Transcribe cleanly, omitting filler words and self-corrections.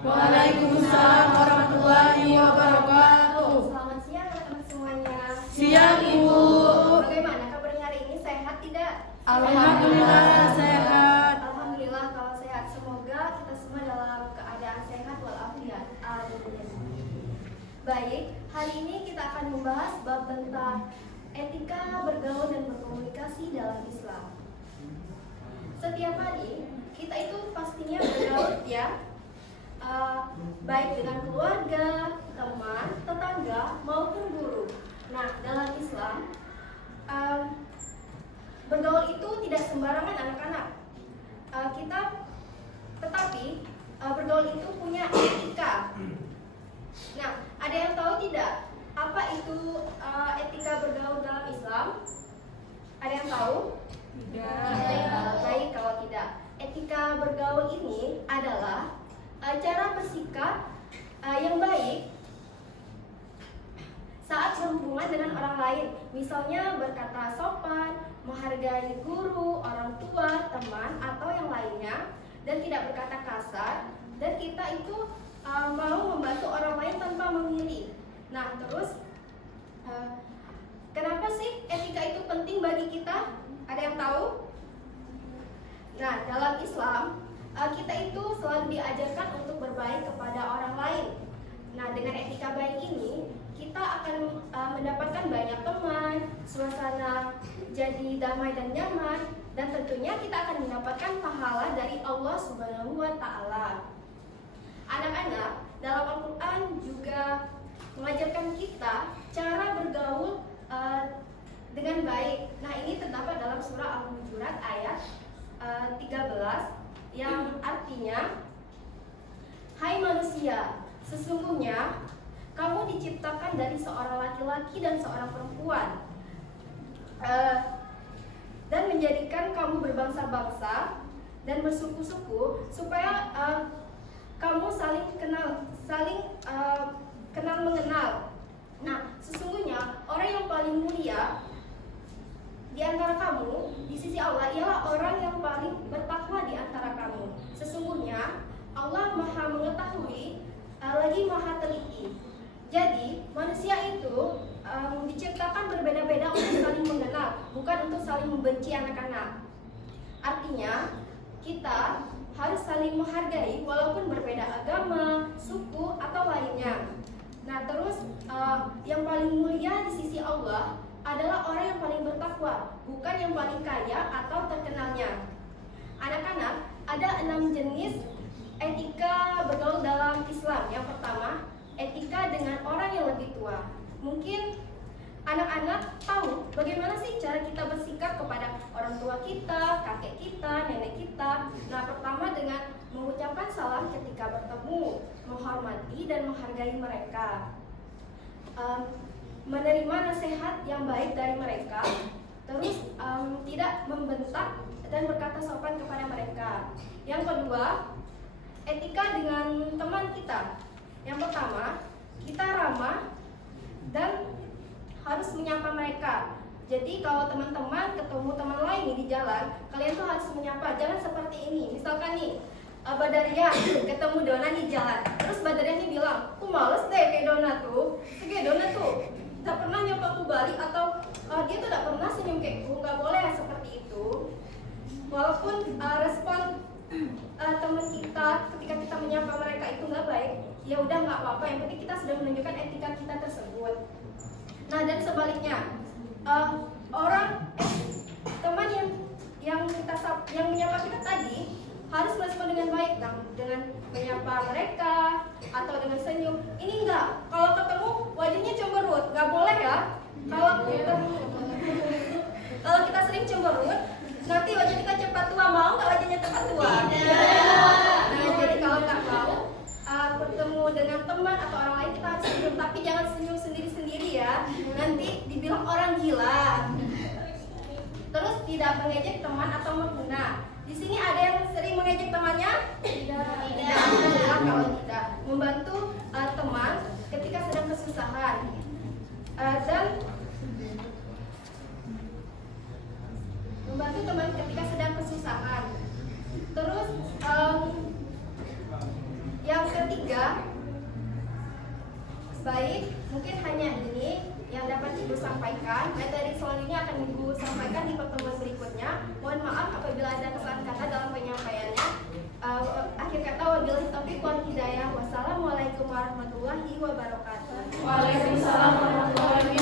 Waalaikumsalam warahmatullahi wabarakatuh. Selamat siang teman-teman semuanya. Siang Ibu. Bagaimana kabarnya hari ini? Sehat tidak? Alhamdulillah sehat. Alhamdulillah kalau sehat. Semoga kita semua dalam keadaan sehat walafiat. Amin. Baik, hari ini kita akan membahas bab tentang etika bergaul dan berkomunikasi dalam Islam. Setiap hari kita itu pastinya bergaul ya, baik dengan keluarga, teman, tetangga maupun guru. Nah, dalam Islam bergaul itu tidak sembarangan anak-anak. Tetapi bergaul itu punya etika. Nah, ada yang tahu tidak apa itu etika bergaul dalam Islam? Ada yang tahu? Tidak. Baik, kalau tidak. Etika bergaul ini adalah cara bersikap yang baik saat berhubungan dengan orang lain. Misalnya berkata sopan, menghargai guru, orang tua, teman, atau yang lainnya, dan tidak berkata kasar. Dan kita itu mau membantu orang lain tanpa memilih. Nah, terus kenapa sih etika itu penting bagi kita? Ada yang tahu? Nah, dalam Islam kita itu selalu diajarkan untuk berbaik kepada orang lain. Nah, dengan etika baik ini kita akan mendapatkan banyak teman, suasana jadi damai dan nyaman, dan tentunya kita akan mendapatkan pahala dari Allah Subhanahu wa Ta'ala. Anak-anak, dalam Al-Quran juga mengajarkan kita cara bergaul dengan baik. Nah, ini terdapat dalam surah Al-Hujurat ayat 13 yang artinya, hai manusia, sesungguhnya kamu diciptakan dari seorang laki-laki dan seorang perempuan, dan menjadikan kamu berbangsa-bangsa dan bersuku-suku supaya kamu saling kenal mengenal. Nah, sesungguhnya orang yang paling mulia di antara kamu di sisi Allah ialah orang yang paling bertakwa di antara kamu. Sesungguhnya Allah Maha mengetahui lagi Maha teliti. Jadi manusia itu diciptakan berbeda-beda untuk saling mengenal, bukan untuk saling membenci anak-anak. Artinya kita harus saling menghargai walaupun berbeda agama, suku, atau lainnya. Nah, terus yang paling mulia di sisi Allah adalah orang yang paling bertakwa, bukan yang paling kaya atau terkenalnya. Anak-anak, ada 6 jenis etika bergaul dalam Islam. Yang pertama, etika dengan orang yang lebih tua. Mungkin anak-anak tahu bagaimana sih cara kita bersikap kepada orang tua kita, kakek kita, nenek kita. Nah, pertama dengan mengucapkan salam ketika bertemu, menghormati dan menghargai mereka, menerima nasihat yang baik dari mereka, terus tidak membentak dan berkata sopan kepada mereka. Yang kedua, etika dengan teman kita. Yang pertama, kita ramah dan harus menyapa mereka. Jadi kalau teman-teman ketemu teman lain di jalan, kalian tuh harus menyapa, jangan seperti ini. Misalkan nih, Badariah ketemu Dona di jalan, terus Badariah nih bilang, aku males deh kayak Dona tuh, gak pernah nyapa aku balik, atau dia tuh gak pernah senyum kayak aku. Gak boleh seperti itu. Walaupun respon teman kita ketika kita menyapa mereka itu nggak baik, ya udah nggak apa-apa. Yang penting kita sudah menunjukkan etika kita tersebut. Nah, dan sebaliknya, teman yang menyapa kita tadi harus merespon dengan baik, dengan menyapa mereka atau dengan senyum. Ini enggak, kalau ketemu wajahnya cemberut, nggak boleh ya. Kalau kita sering cemberut, nanti wajah kita cepat tua. Mau nggak wajahnya cepat tua? Nah, jadi kalau nggak mau bertemu dengan teman atau orang lain, kita harus senyum, tapi jangan senyum sendiri-sendiri ya. Nanti dibilang orang gila. Terus tidak mengejek teman atau menghina. Di sini ada yang sering mengejek temannya? Tidak. Kalau tidak, membantu teman ketika sedang kesusahan, dan membantu teman ketika sedang kesusahan. Terus yang ketiga ketiga, baik, mungkin hanya ini yang dapat Ibu sampaikan. Materi selanjutnya akan Ibu sampaikan di pertemuan berikutnya. Mohon maaf apabila ada kesalahan kata dalam penyampaiannya. Akhir kata, wabillahi taufiq wal hidayah. Wassalamualaikum warahmatullahi wabarakatuh. Waalaikumsalam warahmatullahi